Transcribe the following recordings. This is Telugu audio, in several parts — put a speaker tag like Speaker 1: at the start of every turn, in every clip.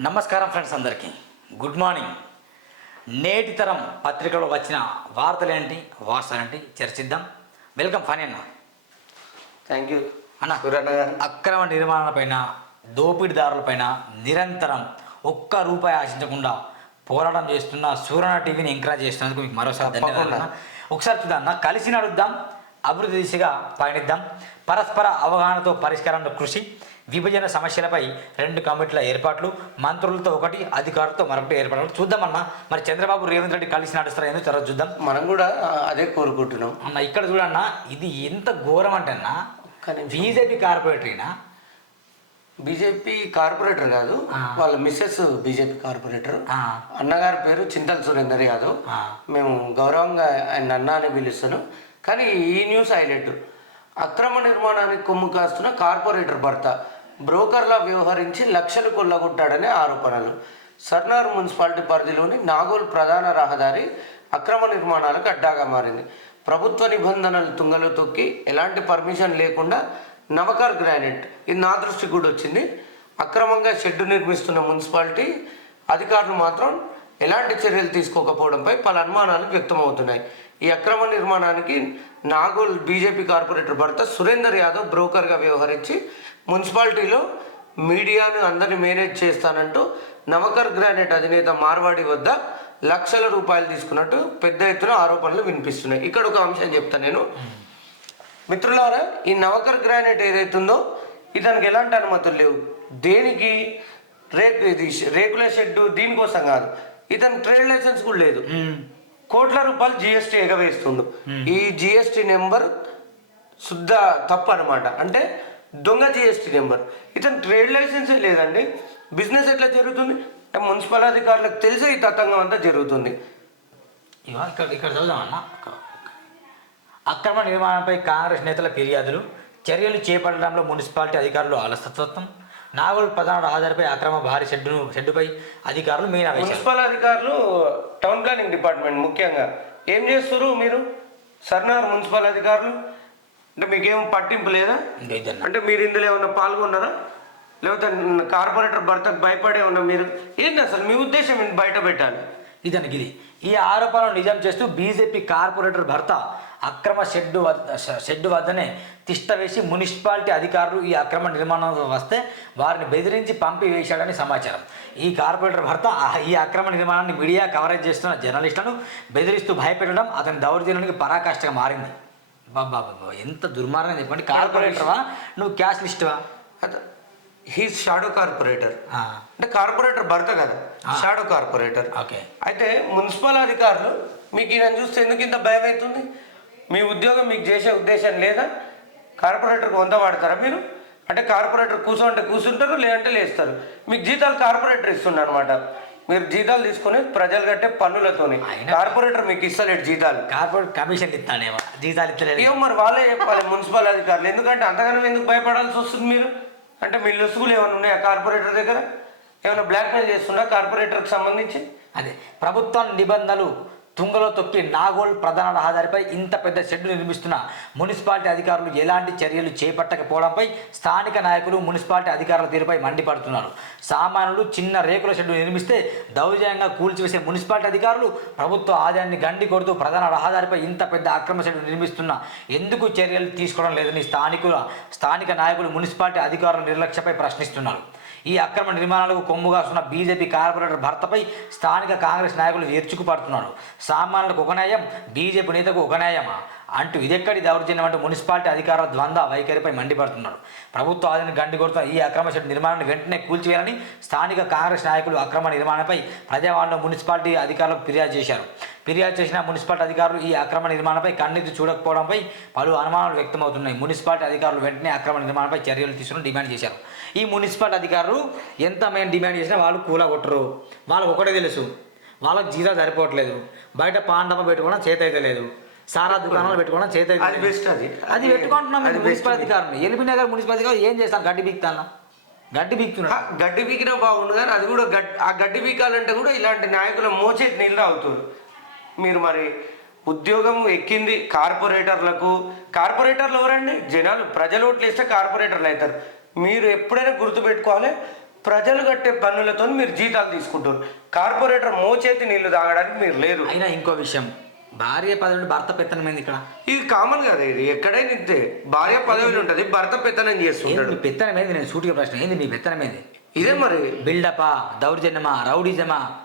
Speaker 1: నమస్కారం ఫ్రెండ్స్ అందరికీ. Good morning. నేటి తరం పత్రికలో వచ్చిన వార్తలేంటి వార్తలేంటి చర్చిద్దాం. వెల్కమ్ ఫనీ అన్న.
Speaker 2: థ్యాంక్ యూ
Speaker 1: అన్న అక్రమ నిర్మాణాలపైన దోపిడీదారులపైన నిరంతరం ఒక్క రూపాయి ఆశించకుండా పోరాటం చేస్తున్న సూరణ టీవీని ఎంకరేజ్ చేస్తున్నందుకు మీకు మరోసారి ధన్యవాదాలు. ఒకసారి చూద్దాం అన్న. కలిసి నడుద్దాం అభివృద్ధి దిశగా పయనిద్దాం. పరస్పర అవగాహనతో పరిష్కారంలో కృషి. విభజన సమస్యలపై రెండు కమిటీల ఏర్పాట్లు మంత్రులతో ఒకటి అధికారులతో మరొకటి ఏర్పాట్లు చూద్దామన్న మరి చంద్రబాబు రేవంత్ రెడ్డి కలిసి నడుస్తారా? ఏందో తర్వాత చూద్దాం.
Speaker 2: మనం కూడా అదే కోరుకుంటున్నాం.
Speaker 1: అన్న ఇక్కడ చూడన్న ఇది ఎంత ఘోరం అంటే అన్న
Speaker 2: ఒక్క నిమిషం.
Speaker 1: బీజేపీ కార్పొరేటరీనా
Speaker 2: బీజేపీ కార్పొరేటర్ కాదు. వాళ్ళ మిస్సెస్ బీజేపీ కార్పొరేటర్. అన్నగారి పేరు చింతల సురేందర్ యాదవ్. మేము గౌరవంగా ఆయన అన్న అని పిలుస్తున్నాం కానీ ఈ న్యూస్ హైలైట్. అక్రమ నిర్మాణానికి కొమ్ము కాస్తున్న కార్పొరేటర్ భర్త. బ్రోకర్లా వ్యవహరించి లక్షలు కొల్లగొట్టాడనే ఆరోపణలు. సర్నార్ మున్సిపాలిటీ పరిధిలోని నాగోల్ ప్రధాన రహదారి అక్రమ నిర్మాణాలకు అడ్డాగా మారింది. ప్రభుత్వ నిబంధనలు తుంగలో తొక్కి ఎలాంటి పర్మిషన్ లేకుండా నవకర్ గ్రానైట్ ఇది నా దృష్టికి కూడా వచ్చింది. అక్రమంగా షెడ్డు నిర్మిస్తున్న మున్సిపాలిటీ అధికారులు మాత్రం ఎలాంటి చర్యలు తీసుకోకపోవడంపై పలు అనుమానాలు వ్యక్తమవుతున్నాయి. ఈ అక్రమ నిర్మాణానికి నాగోల్ బీజేపీ కార్పొరేటర్ భర్త సురేందర్ యాదవ్ బ్రోకర్గా వ్యవహరించి మున్సిపాలిటీలో మీడియాను అందరిని మేనేజ్ చేస్తానంటూ నవకర్ గ్రానైట్ అధినేత మార్వాడి వద్ద లక్షల రూపాయలు తీసుకున్నట్టు పెద్ద ఎత్తున ఆరోపణలు వినిపిస్తున్నాయి. ఇక్కడ ఒక అంశం చెప్తాను నేను. మిత్రులారా ఈ నవకర్ గ్రానైట్ ఏదైతుందో ఇతనికి ఎలాంటి అనుమతులు లేవు. దేనికి? రేకు ఇది రేకుల షెడ్డు దీనికోసం కాదు. ఇతని ట్రేడ్ లైసెన్స్ కూడా లేదు. కోట్ల రూపాయలు జిఎస్టీ ఎగవేస్తుండు. ఈ జిఎస్టీ నెంబర్ శుద్ధ తప్పు అనమాట అంటే దొంగ జిఎస్టీ నెంబర్. ఇతను ట్రేడ్ లైసెన్సే లేదండి. బిజినెస్ ఎట్లా జరుగుతుంది? అంటే మున్సిపల్ అధికారులకు తెలిసే ఈ తతంగం అంతా జరుగుతుంది.
Speaker 1: ఇవా ఇక్కడ ఇక్కడ చదువుదామన్న అక్రమ నిర్మాణంపై కాంగ్రెస్ నేతల ఫిర్యాదులు చర్యలు చేపట్టడంలో మున్సిపాలిటీ అధికారులు అలసత్వం నాగోల్ ప్రధాన రహదారిపై అక్రమ భారీ షెడ్డును షెడ్డుపై అధికారులు మీనా వేశారు.
Speaker 2: మున్సిపల్ అధికారులు టౌన్ ప్లానింగ్ డిపార్ట్మెంట్ ముఖ్యంగా. ఏం చేస్తారు మీరు? సర్నార్ మున్సిపల్ అధికారులు అంటే మీకేం పట్టింపు లేదా? అంటే మీరు ఇందులో ఏమన్నా పాల్గొన్నారా? లేకపోతే కార్పొరేటర్ భర్తకు భయపడే ఉన్నా మీరు? ఏంటి అసలు మీ ఉద్దేశం బయట పెట్టాలి?
Speaker 1: ఇతనికి ఇది ఈ ఆరోపణలు నిజం చేస్తూ బీజేపీ కార్పొరేటర్ భర్త అక్రమ షెడ్డు వద్ద షెడ్డు వద్దనే తిష్ట వేసి మున్సిపాలిటీ అధికారులు ఈ అక్రమ నిర్మాణం వస్తే వారిని బెదిరించి పంపి వేశాడని సమాచారం. ఈ కార్పొరేటర్ భర్త ఈ అక్రమ నిర్మాణాన్ని మీడియా కవరేజ్ చేస్తున్న జర్నలిస్టులను బెదిరిస్తూ భయపెట్టడం అతని దౌర్జన్యానికి పరాకాష్ఠగా మారింది. బాబా బాబా ఎంత దుర్మార్గం చెప్పండి. కార్పొరేటర్వా? నువ్వు క్యాష్ లిస్టువా?
Speaker 2: హీస్ షాడో కార్పొరేటర్ అంటే కార్పొరేటర్ భర్త కదా షాడో కార్పొరేటర్
Speaker 1: ఓకే.
Speaker 2: అయితే మున్సిపల్ అధికారులు మీకు ఈయన చూస్తే ఎందుకు ఇంత భయం అవుతుంది మీ ఉద్యోగం మీకు చేసే ఉద్దేశం లేదా? కార్పొరేటర్కి వంద వాడతారా మీరు? అంటే కార్పొరేటర్ కూర్చోంటే కూర్చుంటారు లేదంటే లేస్తారు. మీకు జీతాలు కార్పొరేటర్ ఇస్తుండ అనమాట మీరు జీతాలు తీసుకుని ప్రజలు కట్టే పన్నులతోని.
Speaker 1: అయినా-
Speaker 2: కార్పొరేటర్ మీకు ఇస్తలేడు జీతాలు.
Speaker 1: కార్పొరేట్ కమిషన్ ఇస్తానేమో జీతాలు ఇస్తలేదు
Speaker 2: ఏమో మరి వాళ్ళే చెప్పాలి మున్సిపల్ అధికారులు. ఎందుకంటే అంతగానం ఎందుకు భయపడాల్సి వస్తుంది మీరు? అంటే మీ లొసుగులు ఏమైనా ఉన్నాయా కార్పొరేటర్ దగ్గర? ఏమైనా బ్లాక్మెయిల్ చేస్తున్నా కార్పొరేటర్కి సంబంధించి?
Speaker 1: అదే ప్రభుత్వ నిబంధనలు తుంగలో తొక్కి నాగోల్ ప్రధాన రహదారిపై ఇంత పెద్ద షెడ్డు నిర్మిస్తున్న మున్సిపాలిటీ అధికారులు ఎలాంటి చర్యలు చేపట్టకపోవడంపై స్థానిక నాయకులు మున్సిపాలిటీ అధికారుల తీరుపై మండిపడుతున్నారు. సామాన్యులు చిన్న రేకుల షెడ్డు నిర్మిస్తే దౌర్జన్యంగా కూల్చివేసే మున్సిపాలిటీ అధికారులు ప్రభుత్వ ఆదాయాన్ని గండి కొడుతూ ప్రధాన రహదారిపై ఇంత పెద్ద అక్రమ షెడ్డు నిర్మిస్తున్న ఎందుకు చర్యలు తీసుకోవడం లేదని స్థానికుల స్థానిక నాయకులు మున్సిపాలిటీ అధికారుల నిర్లక్ష్యపై ప్రశ్నిస్తున్నారు. ఈ అక్రమ నిర్మాణాలకు కొమ్ముగాస్తున్న బీజేపీ కార్పొరేటర్ భర్తపై స్థానిక కాంగ్రెస్ నాయకులు ఎర్చుకుపడుతున్నారు సామాన్యులకు ఒక న్యాయం బీజేపీ నేతకు ఒక న్యాయమా? అంటూ ఇదెక్కడి దౌర్జన్యం అంటూ మున్సిపాలిటీ అధికారుల ద్వంద్వ వైఖరిపై మండిపడుతున్నారు. ప్రభుత్వ ఆధీన గండి ఈ అక్రమ షెడ్ నిర్మాణాన్ని వెంటనే కూల్చివేయాలని స్థానిక కాంగ్రెస్ నాయకులు అక్రమ నిర్మాణంపై ప్రజావాణిలో మున్సిపాలిటీ అధికారులకు ఫిర్యాదు చేశారు. ఫిర్యాదు చేసిన మున్సిపాలిటీ అధికారులు ఈ అక్రమ నిర్మాణంపై కన్నెత్తి చూడకపోవడంపై పలు అనుమానాలు వ్యక్తమవుతున్నాయి. మున్సిపాలిటీ అధికారులు వెంటనే అక్రమ నిర్మాణంపై చర్యలు తీసుకుని డిమాండ్ చేశారు. ఈ మున్సిపాలిటీ అధికారులు ఎంత మేము డిమాండ్ చేసినా వాళ్ళు కూలగొట్టరు వాళ్ళకి ఒకటే తెలుసు. వాళ్ళకి జీతా సరిపోవట్లేదు. బయట పాండవ పెట్టుకోవడం చేత అయితే లేదు. సారా దుకాణాలు పెట్టుకోవడం చేత
Speaker 2: అది. బెస్ట్ అది.
Speaker 1: అది పెట్టుకుంటున్నాం మున్సిపల్ అధికారులు ఎల్బీ నగర్ మున్సిపల్ అధికారులు ఏం చేస్తాం గడ్డి బీక్తానా? గడ్డి బీక్తున్నా
Speaker 2: ఆ, గడ్డి పీకినా బాగుండు కానీ అది కూడా గడ్ ఆ గడ్డి పీకాలంటే కూడా ఇలాంటి నాయకుల మోచేతి నీళ్ళు అవుతారు మీరు మరి ఉద్యోగం ఎక్కింది కార్పొరేటర్లకు కార్పొరేటర్లు ఎవరండి? జనాలు ప్రజలు ఓట్లు వేస్తే కార్పొరేటర్లు అవుతారు. మీరు ఎప్పుడైనా గుర్తుపెట్టుకోవాలి ప్రజలు కట్టే పన్నులతో మీరు జీతాలు తీసుకుంటారు కార్పొరేటర్ మోచేతి నీళ్ళు తాగడానికి మీరు లేరు.
Speaker 1: అయినా ఇంకో విషయం భార్య పదవి భర్త పెత్తనమైంది ఇక్కడ?
Speaker 2: ఇది కామన్ కదా ఇది. ఎక్కడైనా ఇంతే. భార్య పదవిలో ఉంటుంది భర్త పెత్తనం చేస్తుంటాడు.
Speaker 1: పెత్తనమేంది నేను సూటిగా ప్రశ్న. ఏంది మీ పెత్తనమేంది
Speaker 2: ఇదే మరి.
Speaker 1: బిల్డపా దౌర్జన్యమా రౌడిజమా?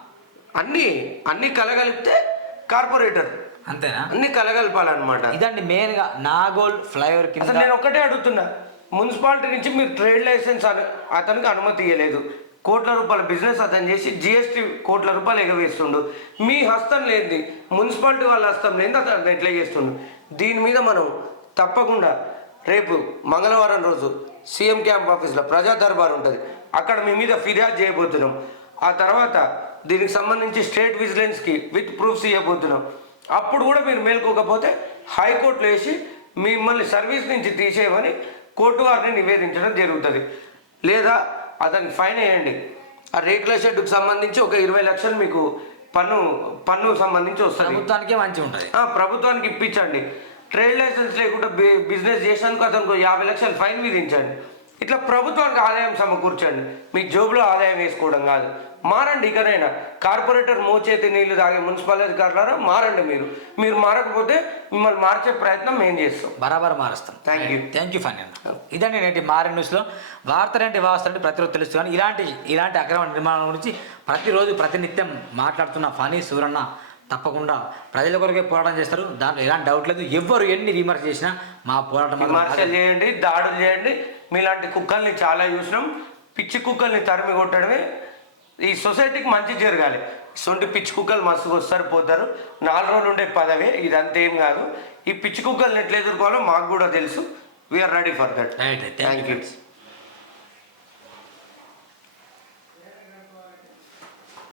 Speaker 2: అన్ని అన్ని కలగలిపితే కార్పొరేటర్.
Speaker 1: అంతేనా?
Speaker 2: అన్ని కలగలపాలన్నమాట.
Speaker 1: ఇదండి మెయిన్గా నాగోల్ ఫ్లైఓవర్ కింద
Speaker 2: నేను ఒక్కటే అడుగుతున్నా. మున్సిపాలిటీ నుంచి మీరు ట్రేడ్ లైసెన్స్ అను అతనికి అనుమతి ఇవ్వలేదు కోట్ల రూపాయల బిజినెస్ అతను చేసి జిఎస్టీ కోట్ల రూపాయలు ఎగవేస్తుండు. మీ హస్తం లేనిది మున్సిపాలిటీ వాళ్ళ హస్తం లేనిది అతను ఎట్లా చేస్తుండు? దీని మీద మనం తప్పకుండా రేపు మంగళవారం రోజు సీఎం క్యాంప్ ఆఫీస్లో ప్రజా దర్బార్ ఉంటుంది. అక్కడ మీ మీద ఫిర్యాదు చేయబోతున్నాం. ఆ తర్వాత దీనికి సంబంధించి స్టేట్ విజిలెన్స్కి విత్ ప్రూఫ్స్ ఇవ్వబోతున్నాం. అప్పుడు కూడా మీరు మేల్కోకపోతే హైకోర్టులో వేసి మిమ్మల్ని సర్వీస్ నుంచి తీసేయమని కోర్టు వారిని నివేదించడం జరుగుతుంది. లేదా అతనికి ఫైన్ వేయండి. ఆ రేకుల షెడ్డుకు సంబంధించి ఒక ఇరవై లక్షలు మీకు పన్ను పన్ను సంబంధించి వస్తుంది.
Speaker 1: ప్రభుత్వానికే మంచి ఉంటుంది.
Speaker 2: ప్రభుత్వానికి ఇప్పించండి. ట్రేడ్ లైసెన్స్ లేకుండా బిజినెస్ చేసినందుకు అతనికి యాభై లక్షలు ఫైన్ విధించండి. ఇట్లా ప్రభుత్వానికి ఆదాయం సమకూర్చండి. మీ జోబులో ఆదాయం వేసుకోవడం కాదు. మారండి ఇకనైనా. కార్పొరేటర్ మోచేతి నీళ్ళు తాగే మున్సిపల్ అధికారులారా మారండి మీరు. మీరు మారకపోతే మిమ్మల్ని మార్చే ప్రయత్నం మేము చేస్తాం.
Speaker 1: బరాబర్ మారుస్తాం.
Speaker 2: థ్యాంక్ యూ
Speaker 1: థ్యాంక్ యూ ఫన్ ఇదండి నేటి మారి న్యూస్లో. వార్తలంటే వ్యవస్థ అంటే ప్రతిరోజు తెలుసు కానీ ఇలాంటి ఇలాంటి అక్రమ నిర్మాణాల గురించి ప్రతిరోజు ప్రతినిత్యం మాట్లాడుతున్న ఫనీ సూరన్న తప్పకుండా ప్రజల కొరకే పోరాటం చేస్తారు. దాంట్లో ఎలాంటి డౌట్ లేదు. ఎవ్వరు ఎన్ని విమర్శ చేసినా మా పోరాటం
Speaker 2: విమర్శలు చేయండి దాడులు చేయండి. మీలాంటి కుక్కల్ని చాలా చూసినాం. పిచ్చి కుక్కల్ని తరిమి కొట్టడమే ఈ సొసైటీకి మంచి జరగాలి. సొంటి పిచ్చి కుక్కలు మస్తుగా వస్తారు పోతారు. నాలుగు రోజులు ఉండే పదవే ఇదంతా ఏం కాదు. ఈ పిచ్చి కుక్కల్ని ఎట్లా ఎదుర్కోవాలో మాకు కూడా తెలుసు. We're ready for that
Speaker 1: thank
Speaker 2: you